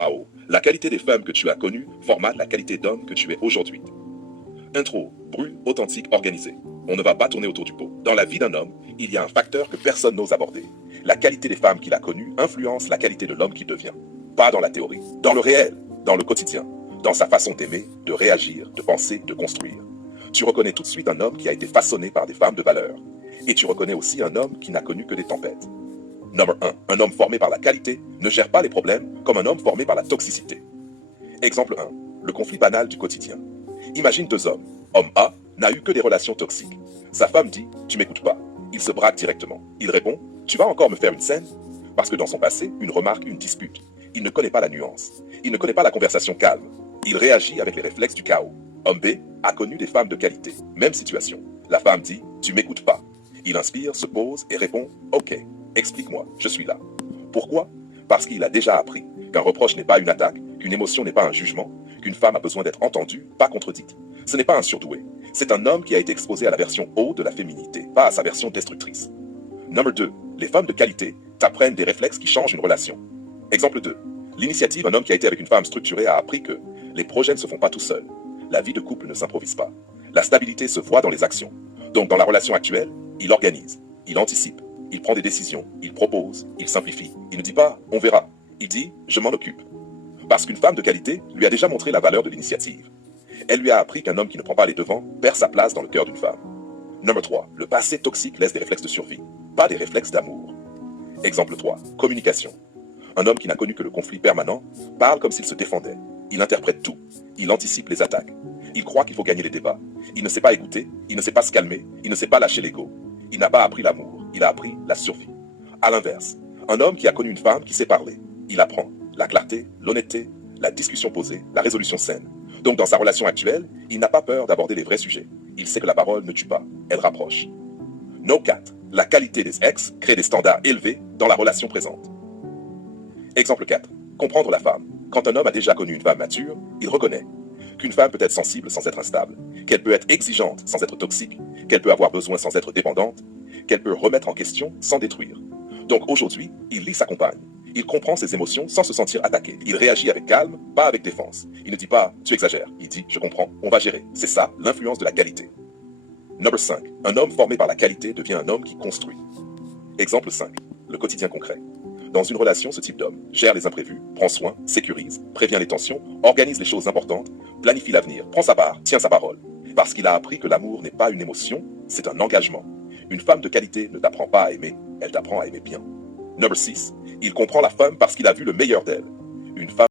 Wow. La qualité des femmes que tu as connues formate la qualité d'homme que tu es aujourd'hui. Intro, brut, authentique, organisé. On ne va pas tourner autour du pot. Dans la vie d'un homme, il y a un facteur que personne n'ose aborder. La qualité des femmes qu'il a connues influence la qualité de l'homme qu'il devient. Pas dans la théorie, dans le réel, dans le quotidien, dans sa façon d'aimer, de réagir, de penser, de construire. Tu reconnais tout de suite un homme qui a été façonné par des femmes de valeur. Et tu reconnais aussi un homme qui n'a connu que des tempêtes. Numéro 1. Un homme formé par la qualité ne gère pas les problèmes comme un homme formé par la toxicité. Exemple 1. Le conflit banal du quotidien. Imagine deux hommes. Homme A n'a eu que des relations toxiques. Sa femme dit « tu m'écoutes pas ». Il se braque directement. Il répond « tu vas encore me faire une scène ?» Parce que dans son passé, une remarque, une dispute. Il ne connaît pas la nuance. Il ne connaît pas la conversation calme. Il réagit avec les réflexes du chaos. Homme B a connu des femmes de qualité. Même situation. La femme dit « tu m'écoutes pas ». Il inspire, se pose et répond « ok, explique-moi, je suis là ». Pourquoi? Parce qu'il a déjà appris qu'un reproche n'est pas une attaque, qu'une émotion n'est pas un jugement, qu'une femme a besoin d'être entendue, pas contredite. Ce n'est pas un surdoué. C'est un homme qui a été exposé à la version haute de la féminité, pas à sa version destructrice. Numéro 2. Les femmes de qualité t'apprennent des réflexes qui changent une relation. Exemple 2. L'initiative, un homme qui a été avec une femme structurée a appris que les projets ne se font pas tout seuls. La vie de couple ne s'improvise pas. La stabilité se voit dans les actions. Donc dans la relation actuelle, il organise, il anticipe, il prend des décisions, il propose, il simplifie. Il ne dit pas « on verra ». Il dit « je m'en occupe ». Parce qu'une femme de qualité lui a déjà montré la valeur de l'initiative. Elle lui a appris qu'un homme qui ne prend pas les devants perd sa place dans le cœur d'une femme. Numéro 3. Le passé toxique laisse des réflexes de survie, pas des réflexes d'amour. Exemple 3. Communication. Un homme qui n'a connu que le conflit permanent parle comme s'il se défendait. Il interprète tout. Il anticipe les attaques. Il croit qu'il faut gagner les débats. Il ne sait pas écouter, il ne sait pas se calmer, il ne sait pas lâcher l'ego. Il n'a pas appris l'amour, il a appris la survie. À l'inverse, un homme qui a connu une femme qui sait parler, il apprend la clarté, l'honnêteté, la discussion posée, la résolution saine. Donc dans sa relation actuelle, il n'a pas peur d'aborder les vrais sujets. Il sait que la parole ne tue pas, elle rapproche. No 4. La qualité des ex crée des standards élevés dans la relation présente. Exemple 4. Comprendre la femme. Quand un homme a déjà connu une femme mature, il reconnaît qu'une femme peut être sensible sans être instable, qu'elle peut être exigeante sans être toxique, qu'elle peut avoir besoin sans être dépendante, qu'elle peut remettre en question sans détruire. Donc aujourd'hui, il lit sa compagne. Il comprend ses émotions sans se sentir attaqué. Il réagit avec calme, pas avec défense. Il ne dit pas « tu exagères ». Il dit « je comprends, on va gérer ». C'est ça, l'influence de la qualité. Numéro 5. Un homme formé par la qualité devient un homme qui construit. Exemple 5. Le quotidien concret. Dans une relation, ce type d'homme gère les imprévus, prend soin, sécurise, prévient les tensions, organise les choses importantes, planifie l'avenir, prend sa part, tient sa parole. Parce qu'il a appris que l'amour n'est pas une émotion, c'est un engagement. Une femme de qualité ne t'apprend pas à aimer, elle t'apprend à aimer bien. Numéro 6. Il comprend la femme parce qu'il a vu le meilleur d'elle. Une femme